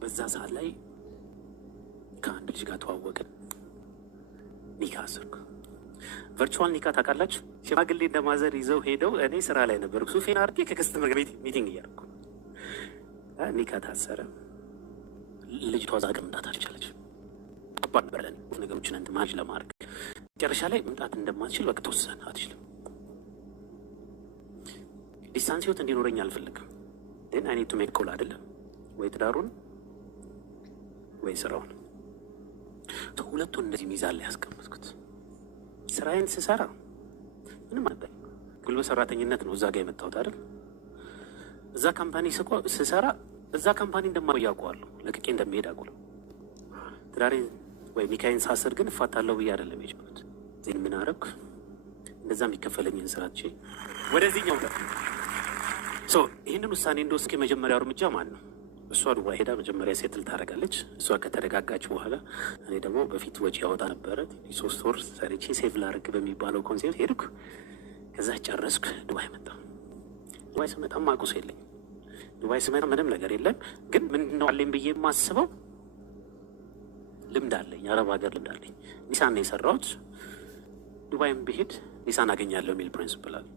በዛ ሰዓት ላይ ከአንድ ልጅ ጋር ተዋወቅን። ኒካ አሰርኩ። ቨርቹዋል ኒካ ታውቃላችሁ? ሽማግሌ እንደማዘር ይዘው ሄደው እኔ ስራ ላይ ነበርኩ። ሱፌን አድርጌ ከከስተመር ቤት ሚቲንግ እያደረኩ ኒካ ታሰረ። ልጅቷ እዛ ጋር መምጣት አልቻለች። ከባድ ነበር ነገሮችን እንትን ማጅ ለማድረግ መጨረሻ ላይ መምጣት እንደማትችል በቃ ተወሰነ። አትችልም። ዲስታንስ ህይወት እንዲኖረኝ አልፈልግም። ግን አይ ኒድ ቱ ሜክ ኮል አይደለም ወይ ትዳሩን ወይ ስራውን። ሁለቱን እንደዚህ ሚዛን ላይ ያስቀመጥኩት። ስራዬን ስሰራ ምንም አልበል ጉልበት ሰራተኝነት ነው እዛ ጋር የመጣሁት አይደል። እዛ ካምፓኒ ስሰራ እዛ ካምፓኒ እንደማቆይ አውቀዋለሁ። ለቅቄ እንደሚሄድ አውቀዋለሁ። ትዳሬን ወይ ኒካዬን ሳስር ግን እፋታለሁ ብዬ አይደለም የጀመርኩት። ዜን ምን አደረኩ? እንደዛ የሚከፈለኝን ስራቼ ወደዚህኛው ጋር ይህንን ውሳኔ እንደወስድ የመጀመሪያው እርምጃ ማን ነው? እሷ ዱባይ ሄዳ መጀመሪያ ሴትል ታደርጋለች። እሷ ከተረጋጋች በኋላ እኔ ደግሞ በፊት ወጪ ያወጣ ነበረ። 3 ወር ሰርቼ ሴቭ ላደርግ በሚባለው ኮንሴፕት ሄድኩ። ከዛ ጨረስኩ። ዱባይ መጣሁ። ዱባይ ስመጣ ማቁስ የለኝ። ዱባይ ስመጣ ምንም ነገር የለም። ግን ምንድነው አለኝ ብዬ የማስበው ልምድ አለኝ። አረብ ሀገር ልምድ አለኝ። ኒሳን ነው የሰራሁት። ዱባይም ብሄድ ኒሳን አገኛለሁ የሚል ፕሪንሲፕል አለ።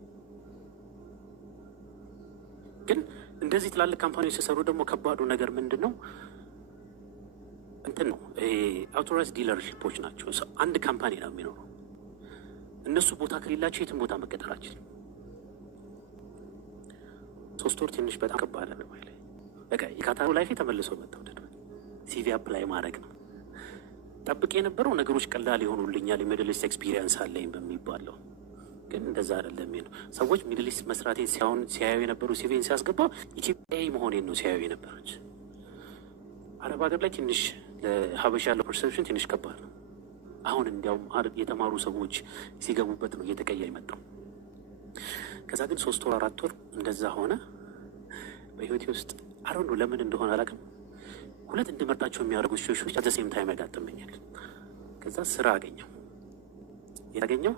ግን እንደዚህ ትላልቅ ካምፓኒዎች ሲሰሩ ደግሞ ከባዱ ነገር ምንድን ነው? እንትን ነው አውቶራይዝ ዲለርሺፖች ናቸው። አንድ ካምፓኒ ነው የሚኖረው። እነሱ ቦታ ከሌላቸው የትም ቦታ መቀጠራችን 3 ወር ትንሽ በጣም ከባድ ነው። በቃ የካታሩ ላይፍ ተመልሶ መጣ። ሲቪ አፕላይ ማድረግ ነው ጠብቄ የነበረው። ነገሮች ቀላል ይሆኑልኛል የሚድል ኢስት ኤክስፒሪየንስ አለኝ በሚባለው ግን እንደዛ አይደለም። ነው ሰዎች ሚድል ኢስት መስራቴን ሲያዩ የነበሩ ሲቪን ሲያስገባው ኢትዮጵያዊ መሆኔን ነው ሲያዩ የነበረች። አረብ ሀገር ላይ ትንሽ ለሀበሻ ያለው ፐርሰፕሽን ትንሽ ከባድ ነው። አሁን እንዲያውም የተማሩ ሰዎች ሲገቡበት ነው እየተቀየረ የመጣው። ከዛ ግን 3 ወር 4 ወር እንደዛ ሆነ። በህይወቴ ውስጥ አሮን ለምን እንደሆነ አላውቅም። ሁለት እንድመርጣቸው የሚያደርጉ ሲቹዌሽኖች አት ዘ ሴም ታይም ያጋጥመኛል። ከዛ ስራ ያገኘው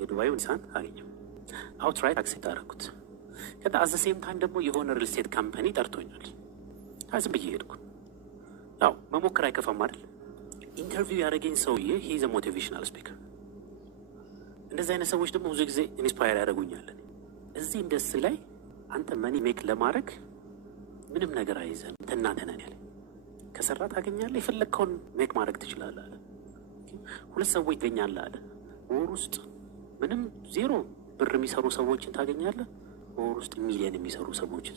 የዱባዩ ኒሳን አገኘው። አውትራይት አክሴፕት አደረኩት። ከዛ አት ዘ ሴም ታይም ደግሞ የሆነ ሪል ስቴት ካምፓኒ ጠርቶኛል። ዝም ብዬ ሄድኩ። ያው መሞከር አይከፋም አይደል? ኢንተርቪው ያደረገኝ ሰውዬ ሂዝ አ ሞቲቬሽናል ስፒከር። እንደዚህ አይነት ሰዎች ደግሞ ብዙ ጊዜ ኢንስፓየር ያደርጉኛል። እዚህ ኢንዱስትሪ ላይ አንተ መኒ ሜክ ለማድረግ ምንም ነገር አይዘን ተናተናል ያለ ከሰራ ታገኛለህ። የፈለግከውን ሜክ ማድረግ ትችላለህ አለ። 2 ሰዎች ይገኛል አለ። በወር ውስጥ ምንም 0 ብር የሚሰሩ ሰዎችን ታገኛለህ። በወር ውስጥ ሚሊዮን የሚሰሩ ሰዎችን